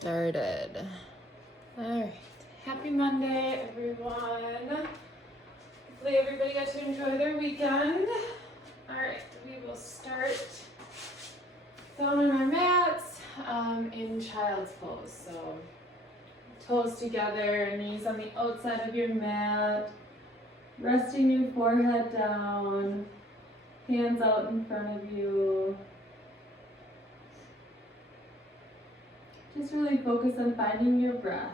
started. All right, happy Monday, everyone. Hopefully everybody got to enjoy their weekend. All right, we will start throwing our mats in child's pose. So toes together, knees on the outside of your mat, resting your forehead down, hands out in front of you. Just really focus on finding your breath.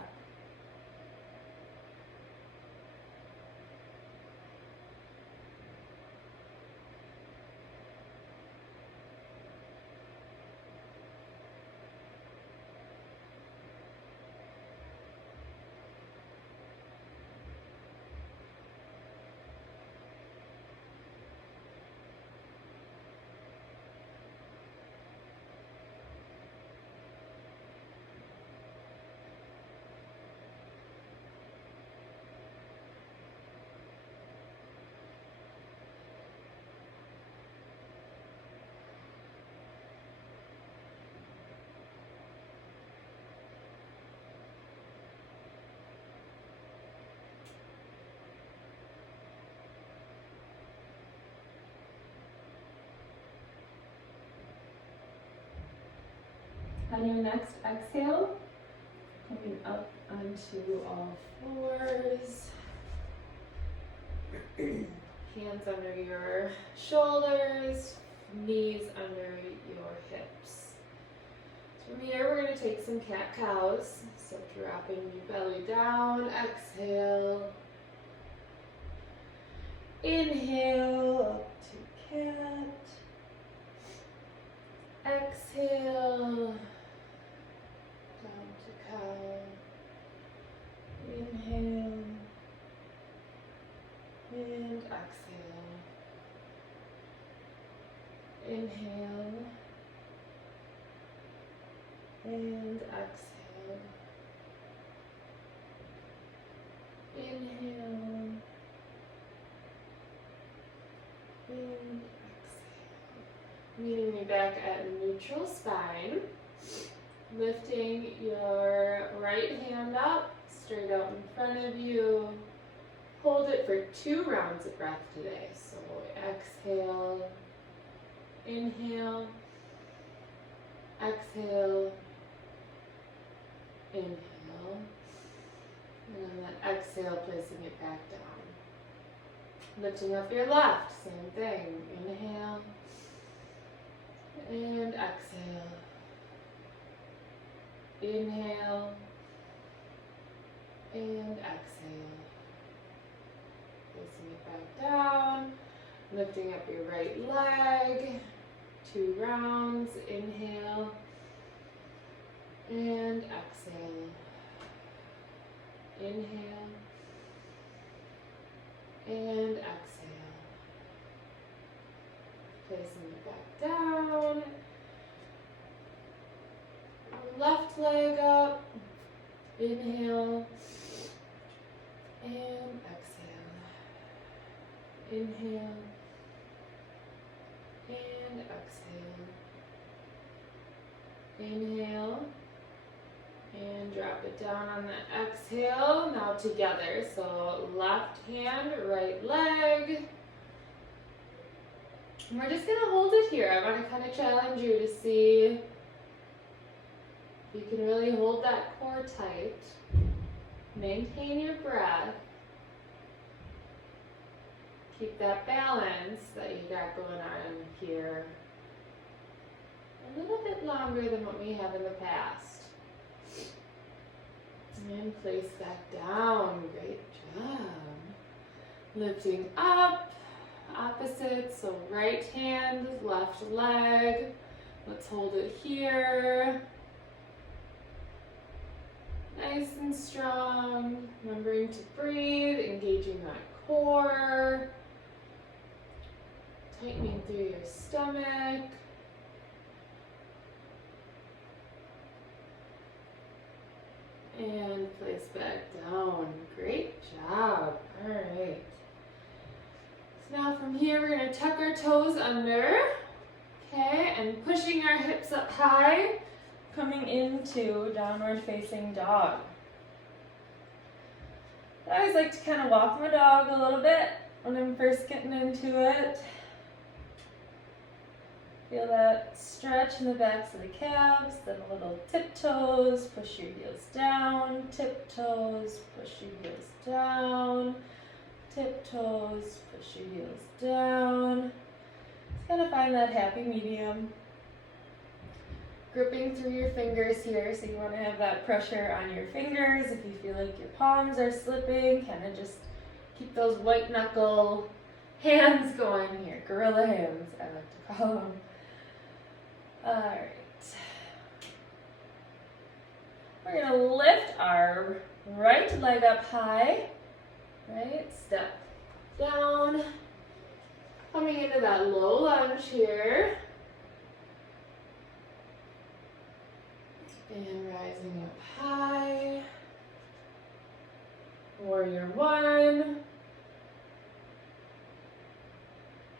On your next exhale, coming up onto all fours. Hands under your shoulders, knees under your hips. So from here, we're going to take some cat-cows. So dropping your belly down, exhale. Inhale, up to cat. Exhale. Down to cow. Inhale. And exhale. Inhale. And exhale. Inhale. And exhale. Meeting me back at neutral spine. Lifting your right hand up, straight out in front of you. Hold it for 2 rounds of breath today. So exhale, inhale, exhale, inhale. And then exhale, placing it back down. Lifting up your left, same thing. Inhale and exhale. Inhale and exhale. Placing it back down. Lifting up your right leg. 2 rounds. Inhale and exhale. Inhale and exhale. Placing it back down. Left leg up. Inhale and exhale. Inhale and exhale. Inhale and drop it down on the exhale. Now together. So left hand, right leg. And we're just going to hold it here. I want to kind of challenge you to see if you can really hold that core tight. Maintain your breath. Keep that balance that you got going on here a little bit longer than what we have in the past. And place back down. Great job. Lifting up. Opposite. So right hand, left leg. Let's hold it here. Nice and strong. Remembering to breathe. Engaging that core. Tightening through your stomach. And place back down. Great job. All right. So now from here, we're going to tuck our toes under. Okay, and pushing our hips up high. coming into downward facing dog. I always like to kind of walk my dog a little bit when I'm first getting into it. Feel that stretch in the backs of the calves, then a little tiptoes, push your heels down, tiptoes, push your heels down, tiptoes, push your heels down. Just kind of find that happy medium. Gripping through your fingers here, so you want to have that pressure on your fingers. If you feel like your palms are slipping, kind of just keep those white knuckle hands going here, gorilla hands, I like to call them. All right. We're gonna lift our right leg up high, right? Step down, coming into that low lunge here. And rising up high. Warrior one.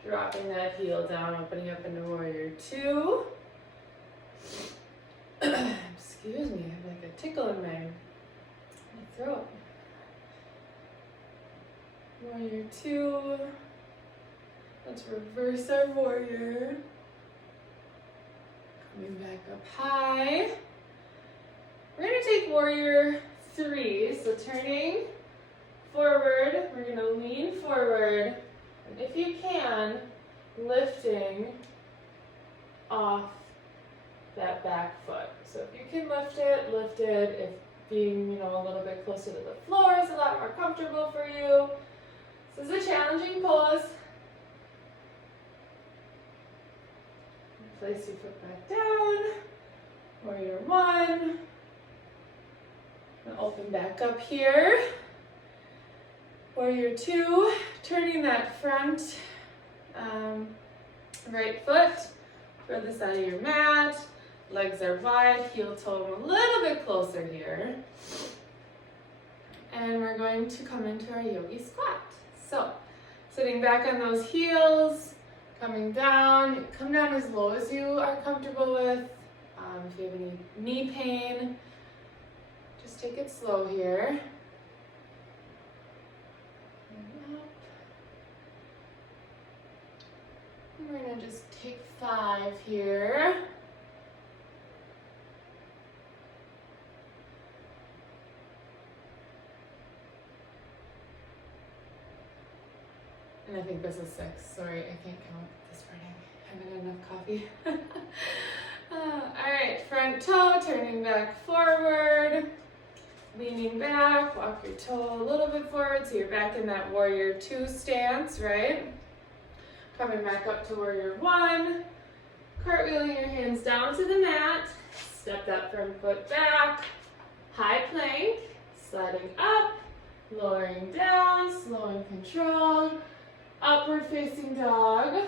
Dropping that heel down, opening up into warrior two. Excuse me, I have like a tickle in my throat. Warrior two. Let's reverse our warrior. Coming back up high. We're gonna take warrior three, so turning forward, we're gonna lean forward, and if you can, lifting off that back foot. So if you can lift it, lift it. If being, a little bit closer to the floor is a lot more comfortable for you. This is a challenging pose. Place your foot back down. Warrior one. And open back up here. Warrior two. Turning that front right foot for the side of your mat. Legs are wide, heel toe a little bit closer here. And we're going to come into our yogi squat. So, sitting back on those heels, coming down. Come down as low as you are comfortable with. If you have any knee pain, just take it slow here. And up. And we're gonna just take 5 here. And I think this is 6. Sorry, I can't count this morning. I haven't had enough coffee. All right, front toe, turning back forward, leaning back, walk your toe a little bit forward so you're back in that warrior 2 stance, right? Coming back up to warrior 1, cartwheeling your hands down to the mat, step that front foot back, high plank, sliding up, lowering down, slow and controlled. Upward facing dog,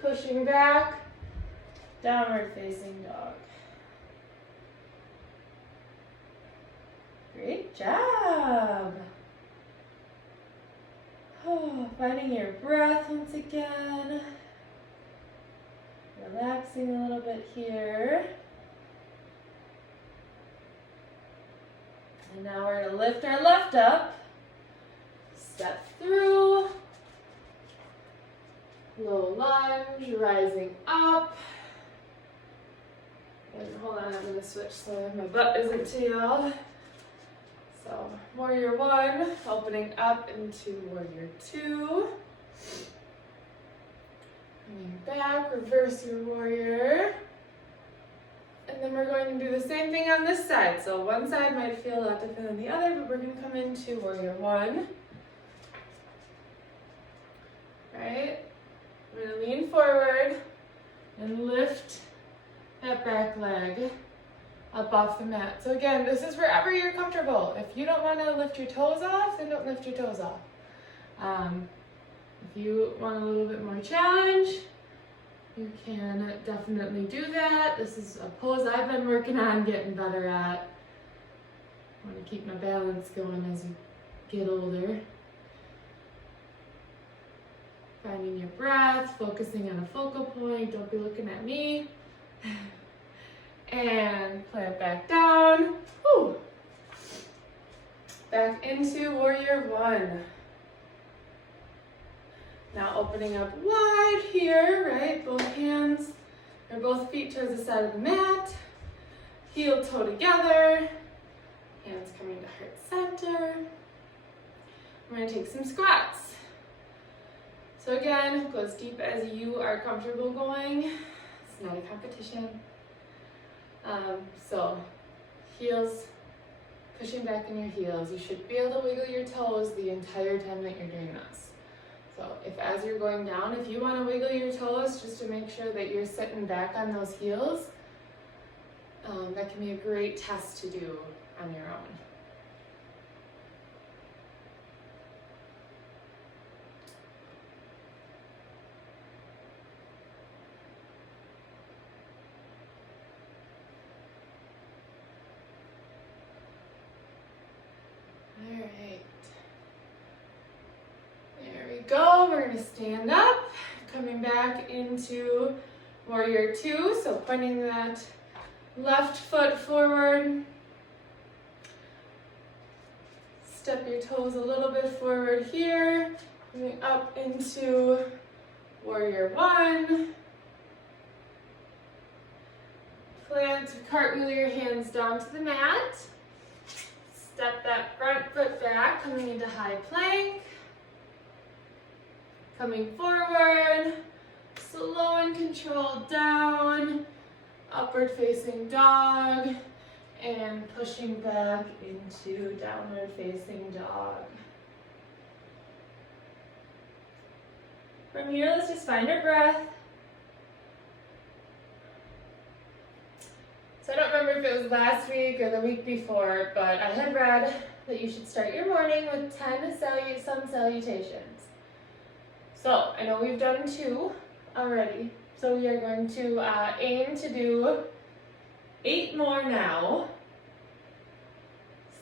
pushing back, downward facing dog. Great job. Oh, finding your breath once again. Relaxing a little bit here. And now we're going to lift our left up, step through. Low lunge, rising up. And hold on, I'm going to switch so my butt isn't too yelled. So, warrior 1, opening up into warrior 2. Coming back, reverse your warrior. And then we're going to do the same thing on this side. So one side might feel a lot different than the other, but we're going to come into warrior 1. Right? We're going to lean forward and lift that back leg up off the mat. So again, this is wherever you're comfortable. If you don't want to lift your toes off, then don't lift your toes off. If you want a little bit more challenge, you can definitely do that. This is a pose I've been working on getting better at. I want to keep my balance going as you get older. Finding your breath, focusing on a focal point. Don't be looking at me. And plant back down. Whew. Back into warrior one. Now opening up wide here, right? Both hands or both feet towards the side of the mat. Heel toe together. Hands coming to heart center. We're gonna take some squats. So again, go as deep as you are comfortable going. It's not a competition. So heels, pushing back in your heels. You should be able to wiggle your toes the entire time that you're doing this. So if as you're going down, if you want to wiggle your toes just to make sure that you're sitting back on those heels, that can be a great test to do on your own. All right. There we go. We're going to stand up, coming back into warrior two. So pointing that left foot forward. Step your toes a little bit forward here. Moving up into warrior one. Plant, cartwheel your hands down to the mat. Step that front foot back, coming into high plank. Coming forward, slow and controlled down, upward facing dog, and pushing back into downward facing dog. From here, let's just find our breath. So I don't remember if it was last week or the week before, but I had read that you should start your morning with 10 sun salutations. So I know we've done 2 already, so we are going to aim to do 8 more now.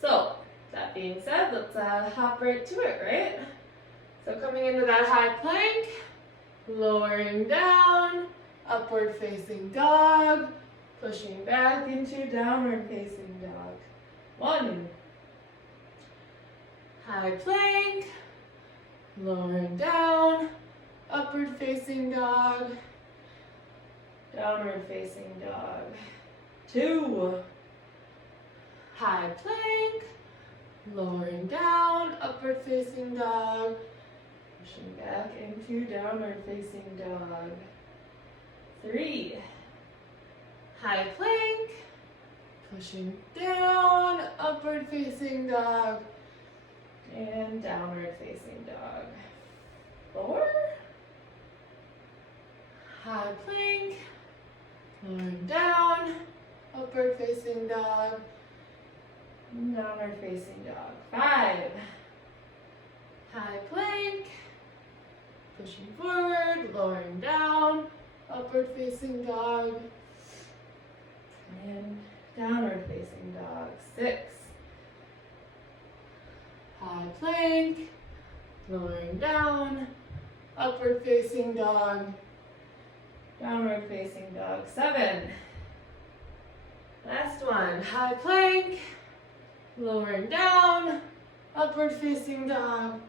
So that being said, let's hop right to it, right? So coming into that high plank, lowering down, upward facing dog, pushing back into downward facing dog. 1. High plank, lowering down, upward facing dog, downward facing dog. 2. High plank, lowering down, upward facing dog, pushing back into downward facing dog. 3. High plank, pushing down, upward facing dog, and downward facing dog. 4. High plank, lowering down, upward facing dog, downward facing dog. 5. High plank, pushing forward, lowering down, upward facing dog, and downward facing dog. 6. High plank, lowering down, upward facing dog, downward facing dog. 7. Last one. High plank, lowering down, upward facing dog,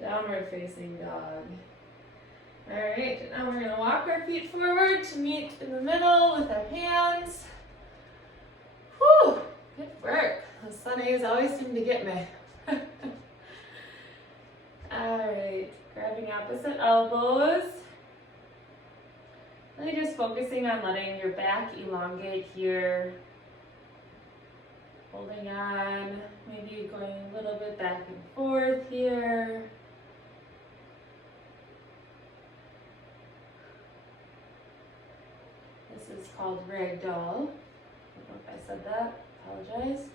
downward facing dog. All right, now we're gonna walk our feet forward to meet in the middle with our hands. Whew, good work. The Sundays always seem to get me. All right, grabbing opposite elbows. Really just focusing on letting your back elongate here. Holding on, maybe going a little bit back and forth here. This is called ragdoll. I don't know if I said that, apologize.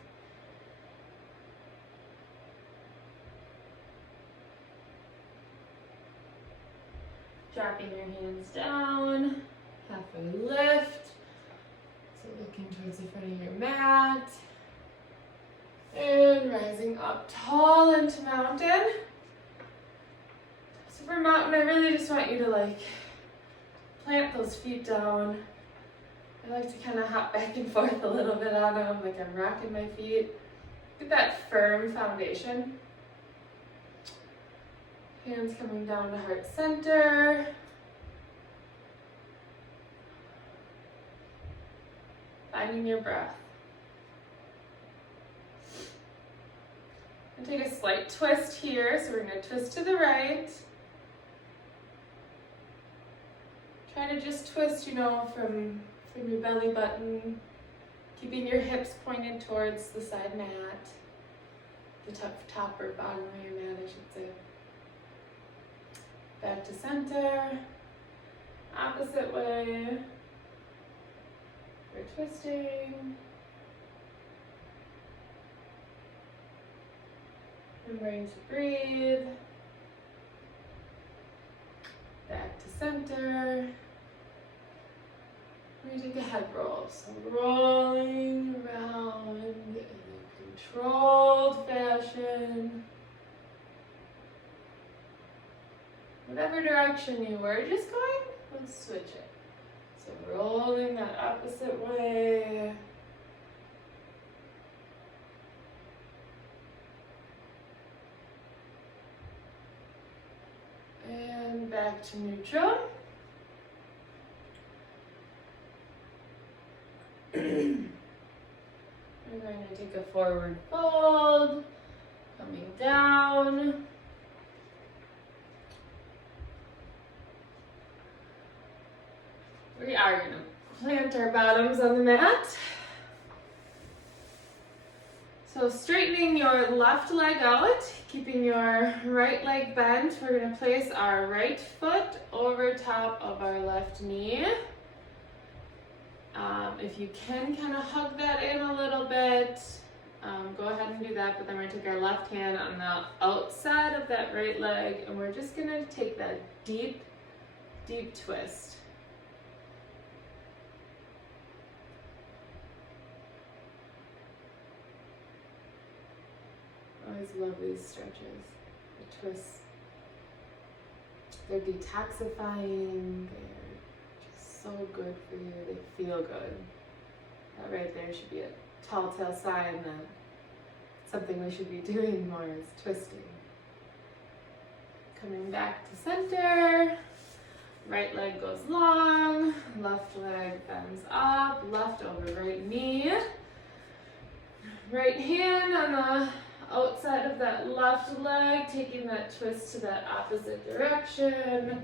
Dropping your hands down, halfway lift. So looking towards the front of your mat. And rising up tall into mountain. So for mountain, I really just want you to plant those feet down I like to kind of hop back and forth a little bit on them, like I'm rocking my feet. Get that firm foundation. Hands coming down to heart center. Finding your breath. And take a slight twist here. So we're going to twist to the right. Try to just twist, from your belly button, keeping your hips pointed towards the side mat, the top or bottom of your mat, I should say. Back to center, opposite way. We're twisting. Remembering to breathe. Back to center. We take a head roll. So rolling around in a controlled fashion. Whatever direction you were just going, let's switch it. So rolling that opposite way. And back to neutral. We're going to take a forward fold, coming down. We are going to plant our bottoms on the mat. So straightening your left leg out, keeping your right leg bent. We're going to place our right foot over top of our left knee. If you can kind of hug that in a little bit, go ahead and do that. But then we're going to take our left hand on the outside of that right leg, and we're just going to take that deep, deep twist. I always love these stretches, the twists. They're detoxifying, they're just so good for you, they feel good. That right there should be a telltale sign that something we should be doing more is twisting. Coming back to center, right leg goes long, left leg bends up, left over right knee. Right hand on the outside of that left leg, taking that twist to that opposite direction.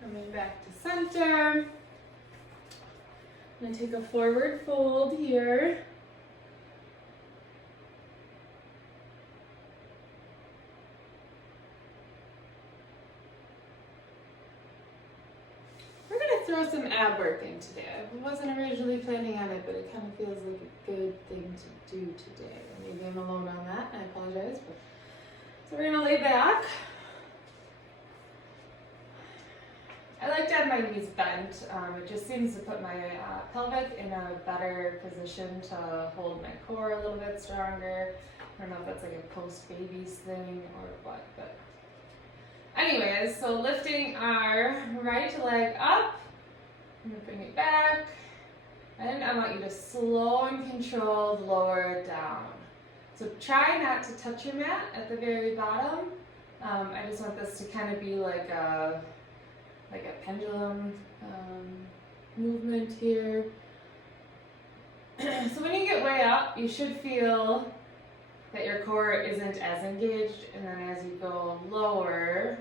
Coming back to center. I'm going to take a forward fold here. We're going to throw some ab work in today. I wasn't originally planning on it, but it kind of feels like a good thing to do today. Maybe I'm alone on that, I apologize. But so we're going to lay back. I like to have my knees bent. It just seems to put my pelvic in a better position to hold my core a little bit stronger. I don't know if that's like a post-babies thing or what, but anyways, so lifting our right leg up, I'm gonna bring it back, and I want you to slow and controlled lower it down. So try not to touch your mat at the very bottom. I just want this to kind of be like a pendulum movement here. So when you get way up, you should feel that your core isn't as engaged, and then as you go lower,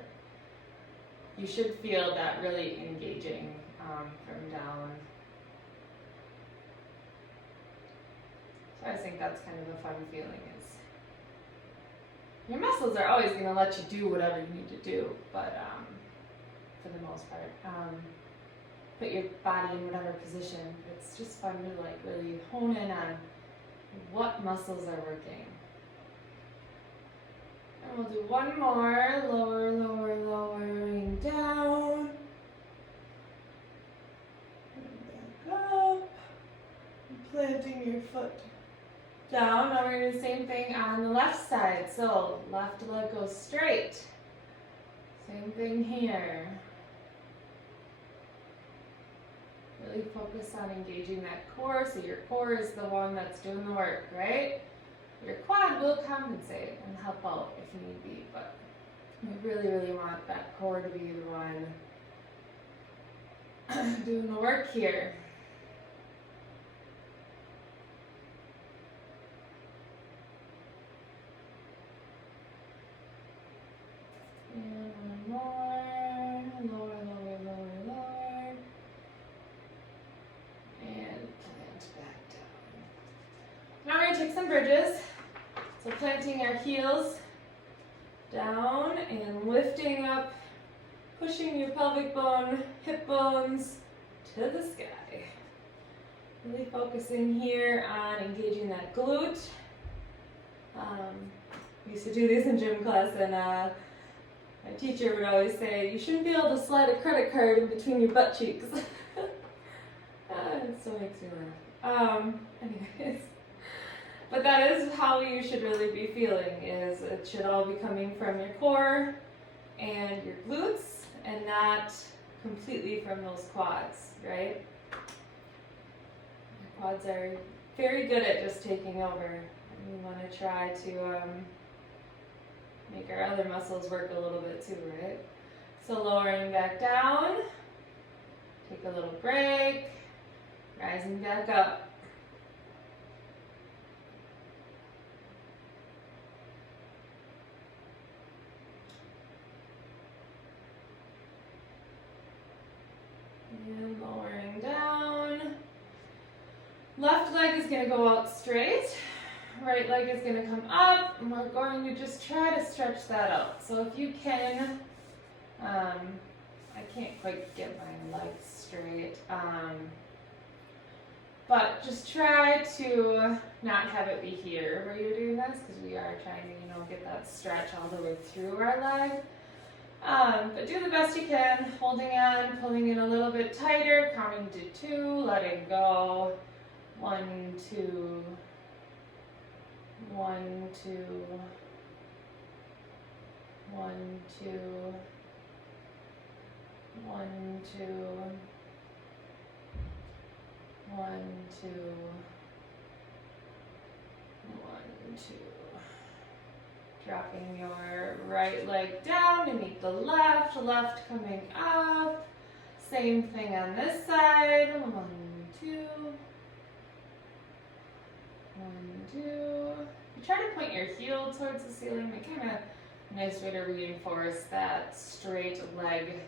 you should feel that really engaging from down. So I think that's kind of a fun feeling, is your muscles are always going to let you do whatever you need to do, but for the most part. Put your body in whatever position. It's just fun to like really hone in on what muscles are working. And we'll do one more. Lower, lower, lowering down. And back up. And planting your foot down. Now we're going to do the same thing on the left side. So left leg goes straight. Same thing here. Really focus on engaging that core. So your core is the one that's doing the work, right? Your quad will compensate and help out if need be, but we really, really want that core to be the one doing the work here. And one more. Lower, lower, lower, lower. And plant back down. Now we're going to take some bridges. So planting our heels down and lifting up, pushing your pelvic bone, hip bones to the sky. Really focusing here on engaging that glute. We used to do these in gym class, and my teacher would always say, you shouldn't be able to slide a credit card in between your butt cheeks. It still makes me laugh. Anyways. But that is how you should really be feeling, is it should all be coming from your core and your glutes and not completely from those quads, right? Your quads are very good at just taking over. And we want to try to make our other muscles work a little bit too, right? So lowering back down, take a little break, rising back up. And lowering down. Left leg is going to go out straight. Right leg is going to come up. And we're going to just try to stretch that out. So if you can, I can't quite get my legs straight. But just try to not have it be here where you're doing this, because we are trying to, get that stretch all the way through our leg. But do the best you can, holding on, pulling in a little bit tighter, counting to 2, letting go. 1, 2, 1, 2, 1, 2, 1, 2, 1, 2, 1, 2. Dropping your right leg down to meet the left, left coming up. Same thing on this side. 1, 2. 1, 2. You try to point your heel towards the ceiling. Make kind of a nice way to reinforce that straight leg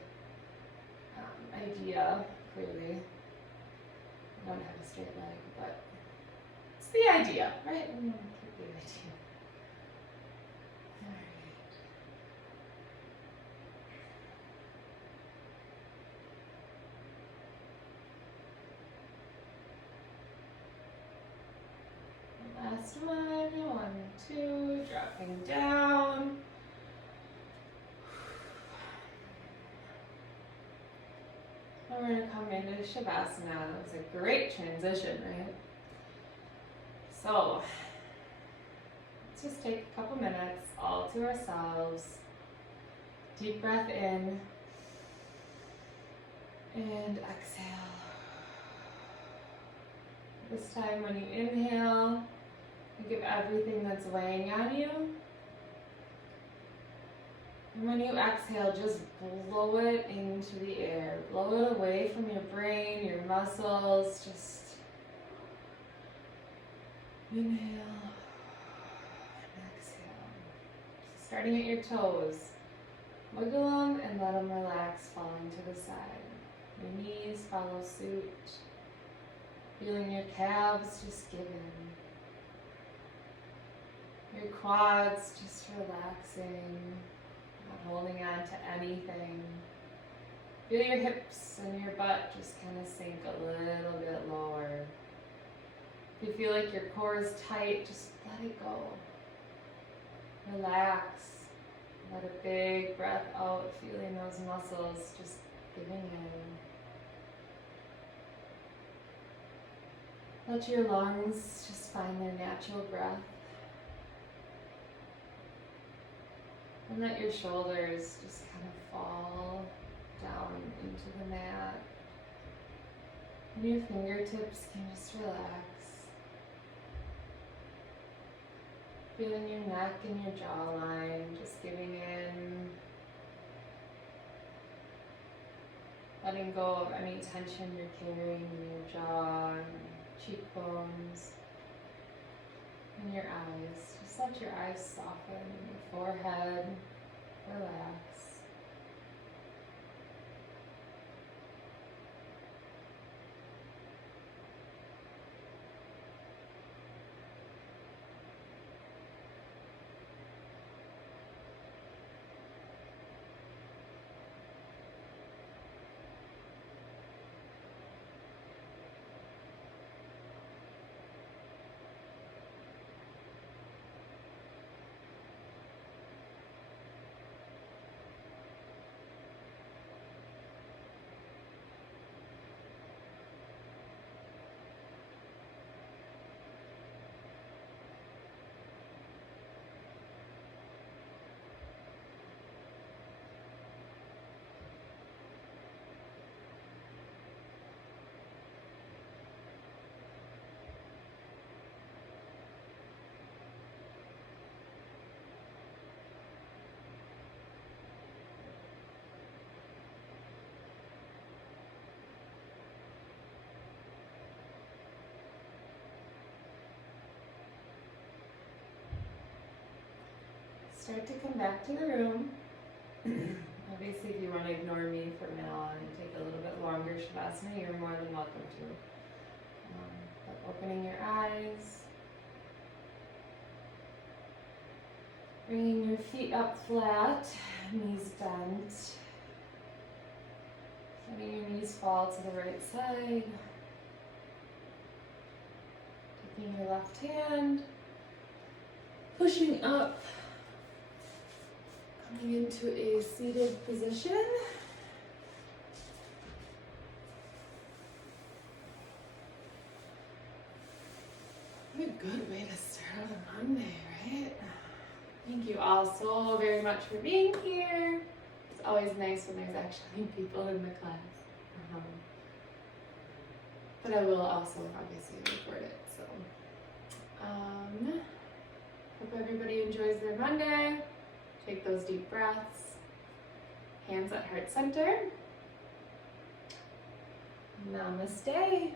idea, clearly. I don't have a straight leg, but it's the idea, right? The idea. Last one, 1, 2, dropping down. And we're going to come into Shavasana. That was a great transition, right? So, let's just take a couple minutes all to ourselves. Deep breath in and exhale. This time when you inhale, think of everything that's weighing on you. And when you exhale, just blow it into the air. Blow it away from your brain, your muscles. Just inhale and exhale. Starting at your toes. Wiggle them and let them relax, falling to the side. Your knees follow suit. Feeling your calves just give in. Your quads just relaxing, not holding on to anything. Feel your hips and your butt just kind of sink a little bit lower. If you feel like your core is tight, just let it go. Relax. Let a big breath out, feeling those muscles, just giving in. Let your lungs just find their natural breath. And let your shoulders just kind of fall down into the mat. And your fingertips can just relax. Feeling your neck and your jawline, just giving in. Letting go of any tension you're carrying in your jaw, and cheekbones, and your eyes. Just let your eyes soften, your forehead relax. Start to come back to the room. Obviously, if you want to ignore me from now on and take a little bit longer Shavasana, you're more than welcome to. But opening your eyes, bringing your feet up flat, knees bent, letting your knees fall to the right side, taking your left hand, pushing up, coming into a seated position. What a good way to start out a Monday, right? Thank you all so very much for being here. It's always nice when there's actually people in the class. But I will also obviously record it, so. Hope everybody enjoys their Monday. Take those deep breaths. Hands at heart center. Namaste.